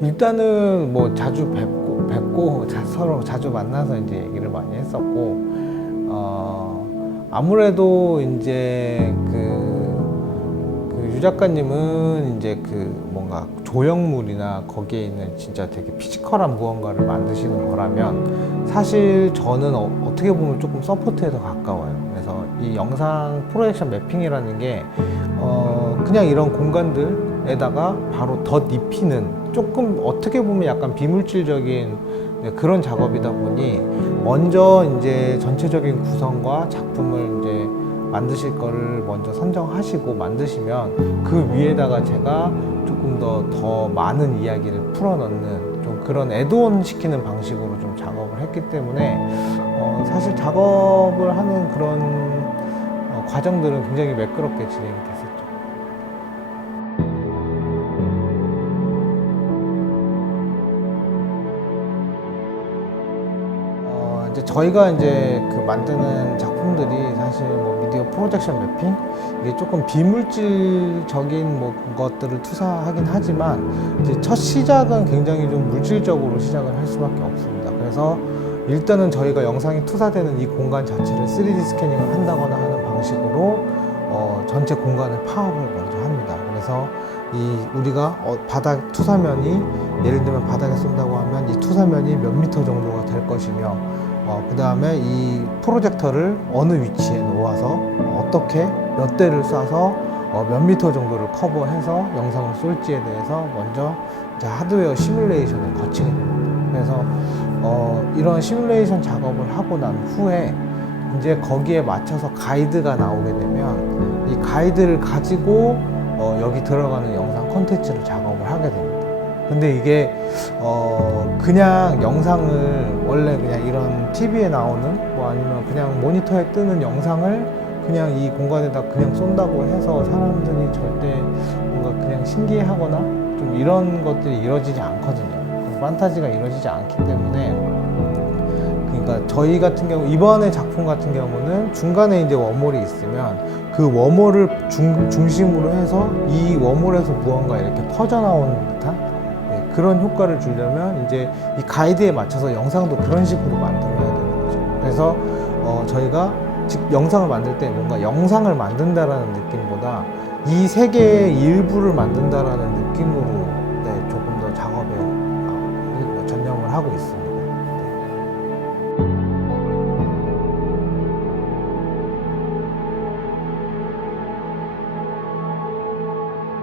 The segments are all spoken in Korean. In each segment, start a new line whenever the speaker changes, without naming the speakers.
일단은 뭐 자주 뵙고 뵙고 자- 서로 자주 만나서 이제 얘기를 많이 했었고 어 아무래도 이제 그, 그 유 작가님은 이제 그 뭔가 조형물이나 거기에 있는 진짜 되게 피지컬한 무언가를 만드시는 거라면 사실 저는 어, 어떻게 보면 조금 서포트에 더 가까워요. 그래서 이 영상 프로젝션 매핑이라는 게 어, 그냥 이런 공간들에다가 바로 덧 입히는 조금 어떻게 보면 약간 비물질적인 네, 그런 작업이다 보니 먼저 이제 전체적인 구성과 작품을 이제 만드실 거를 먼저 선정하시고 만드시면 그 위에다가 제가 조금 더 더 많은 이야기를 풀어넣는 좀 그런 애드온 시키는 방식으로 좀 작업을 했기 때문에 어, 사실 작업을 하는 그런 어, 과정들은 굉장히 매끄럽게 진행이 됐었죠. 이제 저희가 이제 그 만드는 작품들이 사실 뭐 미디어 프로젝션 매핑 이게 조금 비물질적인 뭐 것들을 투사하긴 하지만 이제 첫 시작은 굉장히 좀 물질적으로 시작을 할 수밖에 없습니다. 그래서 일단은 저희가 영상이 투사되는 이 공간 자체를 3D 스캐닝을 한다거나 하는 방식으로 어, 전체 공간을 파악을 먼저 합니다. 그래서 이 우리가 어, 바닥 투사면이 예를 들면 바닥에 쏜다고 하면 이 투사면이 몇 미터 정도가 될 것이며 어, 그 다음에 이 프로젝터를 어느 위치에 놓아서 어떻게 몇 대를 쏴서 어, 몇 미터 정도를 커버해서 영상을 쏠지에 대해서 먼저 하드웨어 시뮬레이션을 거치게 됩니다. 그래서 어, 이런 시뮬레이션 작업을 하고 난 후에 이제 거기에 맞춰서 가이드가 나오게 되면 이 가이드를 가지고 어, 여기 들어가는 영상 콘텐츠를 됩니다. 근데 이게 어, 그냥 영상을 원래 그냥 이런 TV에 나오는 뭐 아니면 그냥 모니터에 뜨는 영상을 그냥 이 공간에다 그냥 쏜다고 해서 사람들이 절대 뭔가 그냥 신기해하거나 좀 이런 것들이 이루어지지 않거든요. 그 판타지가 이루어지지 않기 때문에 그러니까 저희 같은 경우 이번에 작품 같은 경우는 중간에 이제 워몰이 있으면 그 워몰을 중, 중심으로 해서 이 워몰에서 무언가 이렇게 퍼져 나오는 듯한 네, 그런 효과를 주려면 이제 이 가이드에 맞춰서 영상도 그런 식으로 만들어야 되는 거죠. 그래서 어, 저희가 즉 영상을 만들 때 뭔가 영상을 만든다라는 느낌보다 이 세계의 일부를 만든다라는 느낌으로 네, 조금 더 작업에 어, 전념을 하고 있습니다.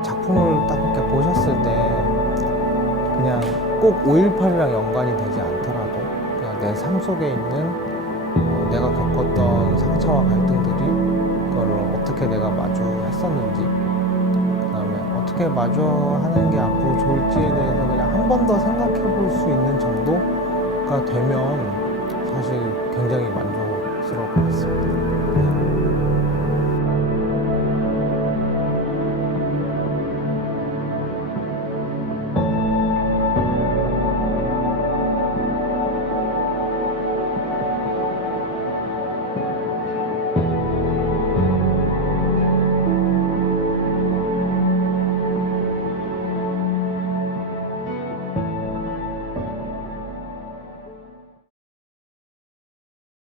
작품을 딱 이렇게 보셨을 때 그냥 꼭 5.18이랑 연관이 되지 않더라도 그냥 내 삶 속에 있는 어, 내가 겪었던 상처와 갈등들이 그거를 어떻게 내가 마주했었는지 그다음에 어떻게 마주하는 게 앞으로 좋을지에 대해서 그냥 한 번 더 생각해 볼 수 있는 정도가 되면 사실 굉장히 같습니다.